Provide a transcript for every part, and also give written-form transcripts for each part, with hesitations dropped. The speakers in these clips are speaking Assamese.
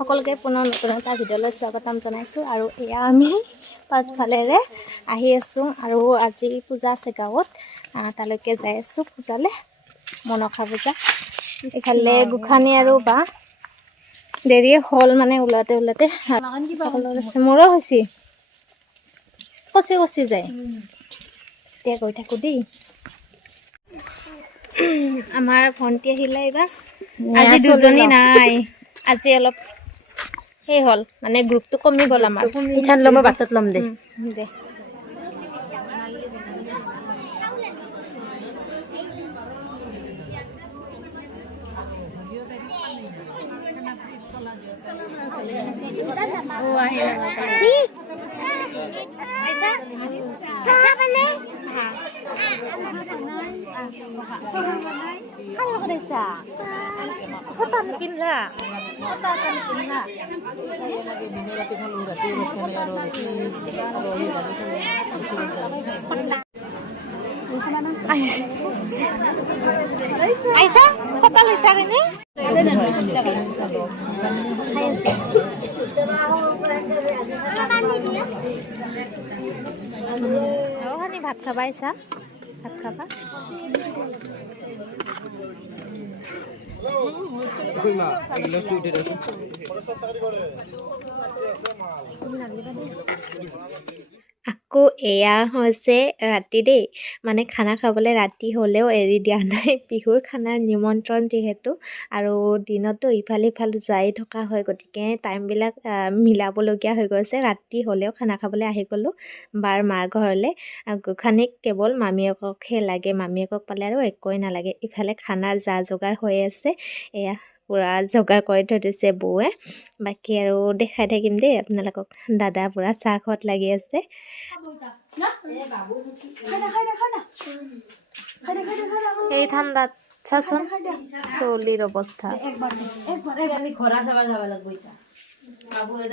সকলোকে পুনৰ নতুন এটা ভিডিঅ'লৈ স্বাগতম জনাইছোঁ। আৰু এয়া আমি পাছফালেৰে আহি আছোঁ আৰু আজি পূজা আছে গাঁৱত, তালৈকে যাই আছোঁ পূজালৈ, মনসা পূজা। ইফালে গোঁসানী আৰু বা দেৰিয়ে হ'ল মানে ওলাওঁতে আছে। মোৰো হৈছে কচি কচি যায়। এতিয়া গৈ থাকোঁ দেই। আমাৰ ভণ্টি আহিলে এইবাৰ, আজি দুজনী নাই, আজি অলপ সেই হ'ল মানে গ্ৰুপটো কমি গ'ল আমাৰ। ইঠান ল'ম বাটত ল'ম দে। দে আইসা কতা লৈছা কিনে খানি ভাত খাবা আইসা, ভাত খাবা। আকৌ এয়া হৈছে ৰাতি দেই, মানে খানা খাবলৈ ৰাতি হ'লেও এৰি দিয়া নাই, বিহুৰ খানাৰ নিমন্ত্ৰণ যিহেতু, আৰু দিনতো ইফাল সিফাল যাই থকা হয়, গতিকে টাইমবিলাক মিলাবলগীয়া হৈ গৈছে। ৰাতি হ'লেও খানা খাবলৈ আহি গ'লোঁ বাৰ মাৰ ঘৰলৈ। গোঁসানীক কেৱল মামীয়েককহে লাগে, মামীয়েকক পালে আৰু একোৱেই নালাগে। ইফালে খানাৰ যা যোগাৰ হৈ আছে, এয়া পূৰা যোগাৰ কৰি থৈ দিছে বৌৱে। বাকী আৰু দেখাই থাকিম দেই আপোনালোকক। দাদা পূৰা চাহ খোৱাত লাগি আছে। এই ঠাণ্ডাত চাচোন চলিৰ অৱস্থা।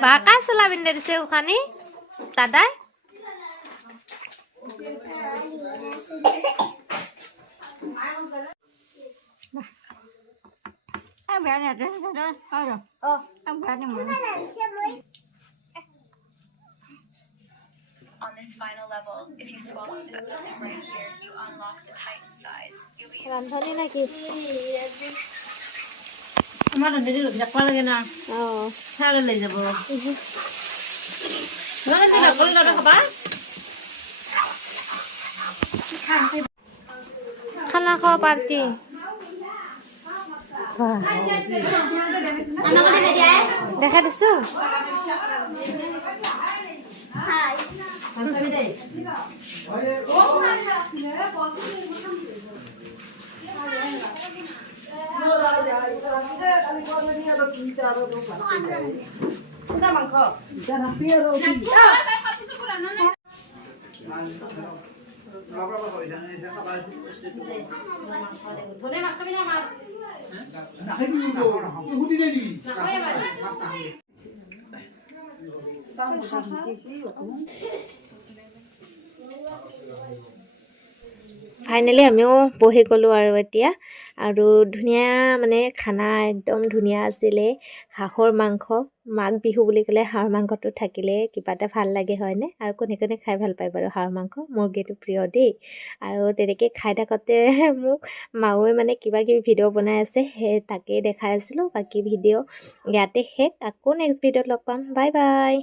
বাকা চলা পিন্ধে দিছে উখানি দাদাই। On this final level, if you swallow this button right here, you unlock the Titan size. You'll be ৰান্ধনি নেকি? আমাৰ দেৰি লৈ যাব লাগে না, অঁ খালে লৈ যাব। খানা খোৱা পাৰ্টি। দেখা দিছো। ফাইনেলি আমিও বহি গ'লোঁ আৰু এতিয়া, আৰু ধুনীয়া মানে খানা একদম ধুনীয়া আছিলে। হাঁহৰ মাংস, মাঘ বিহু বুলি ক'লে হাঁহৰ মাংসটো থাকিলে কিবা এটা ভাল লাগে হয়নে? আৰু কোনে কোনে খাই ভাল পায় বাৰু হাঁহৰ মাংস? মুৰ্গীটো প্ৰিয় দেই। আৰু তেনেকৈ খাই থাকোঁতে মোক মাৱে মানে কিবা কিবি ভিডিঅ' বনাই আছে, সেই তাকেই দেখাই আছিলোঁ। বাকী ভিডিঅ' ইয়াতে শেষ। আকৌ নেক্সট ভিডিঅ'ত লগ পাম। Bye bye.